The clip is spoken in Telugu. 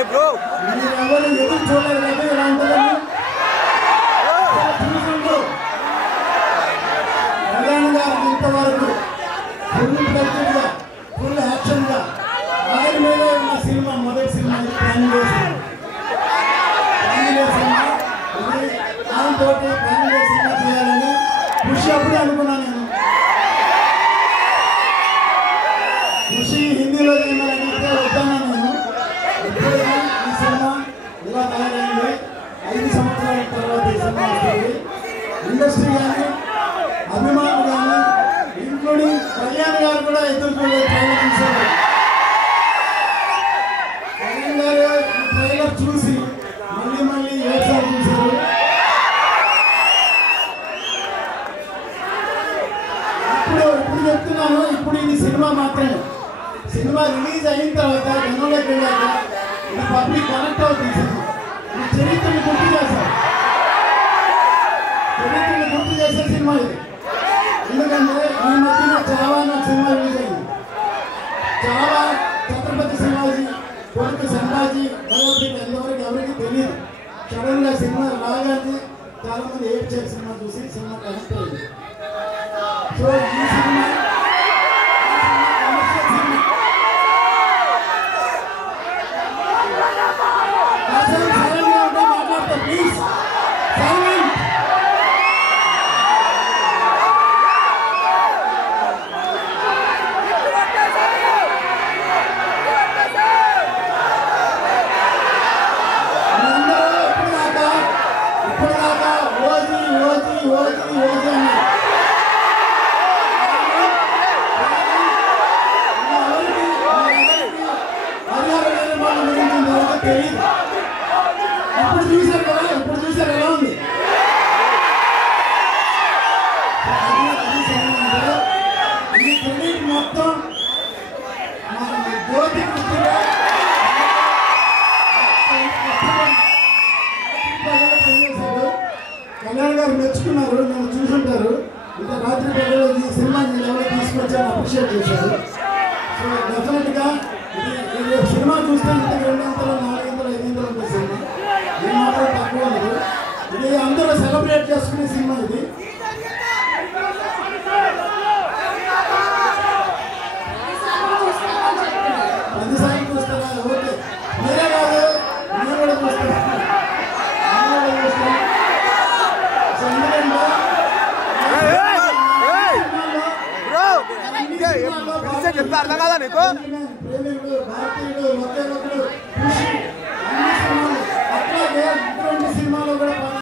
ఎవరు ఎదురు చూడలేదు కదా ఇలా ఉంటుందని చూసుకుంటూ కళ్యాణ్ గారు ఇంతవరకు ఫుల్ ప్రెజెంట్గా ఫుల్ యాక్షన్గా ఆయన మీద ఉన్న సినిమా మొదటి సినిమా ఫ్యామిలీ సినిమా దాంతో ఫ్యామిలీ సినిమా చేయాలని ఖుషి అప్పుడే అనుకున్నాను నేను. ఖుషి హిందీలో ఏమని వద్దాను నేను. ఎప్పుడైనా ఈ సినిమా ఇలా తయారైంది 5 సంవత్సరాల తర్వాత ఈ సినిమా వస్తుంది. ఇండస్ట్రీ కానీ అభిమానులు కానీ ఇంక్లూడింగ్ కళ్యాణ్ గారు కూడా ఎదురు ట్రైలర్ చూశారు. కళ్యాణ్ గారు ట్రైలర్ చూసి మళ్ళీ ఏసారి చూశారు. ఇప్పుడు చెప్తున్నాను, ఇప్పుడు ఇది సినిమా మాత్రమే. సినిమా రిలీజ్ అయిన తర్వాత జనంలోకి వెళ్ళాక ఇది పబ్లిక్ కనెక్ట్ అవుతుంది. సినిమా ఇది చరిత్రను గుర్తు చేశారు. చరిత్రను గుర్తు చేసే సినిమా ఇది. ఎందుకంటే ఈ మధ్యన చాలా సినిమా రిలీజ్ అయింది. చాలా ఛత్రపతి శివాజీ కొడుకు సంభాజీ బయోపిక్ ఎంతవరకు ఎవరికి తెలియదు. సడన్ గా సినిమా రాగానే చాలా మంది ఏడ్చారు సినిమా చూసి. సినిమా కనెక్ట్ అయింది. సో ఈ సినిమా మాట్లాడతా ప్లీజ్. ఇప్పుడు దాకా ఓజీ ఓజీ ఓజీ ఓజీ అని తెలియదు. ఇప్పుడు చూసారు ఎలా ఉంది. ఈ క్రెడిట్ మొత్తం జ్యోతి కృష్ణగా కళ్యాణ్ గారు మెచ్చుకున్నారు. నన్ను చూసుంటారు. ఇంత రాత్రి ప్రజలు ఈ సినిమాని ఎవరో తీసుకొచ్చారని అప్రిషియేట్ చేశారు. సో డెఫినెట్గా ఇది సినిమా చూస్తే ఇంతకు 2 గంటలు 4 గంటలు 5 గంటలు ఉంటుంది సినిమా. ఇది మాత్రం తక్కువ ఉండదు. ఇది అందరూ సెలబ్రేట్ చేసుకునే సినిమా. ఇది 10 సార్లు చూస్తారా? ఓకే, మీరే కాదు నేను కూడా చూస్తాను. ప్రేమికుడు భారతీయుడు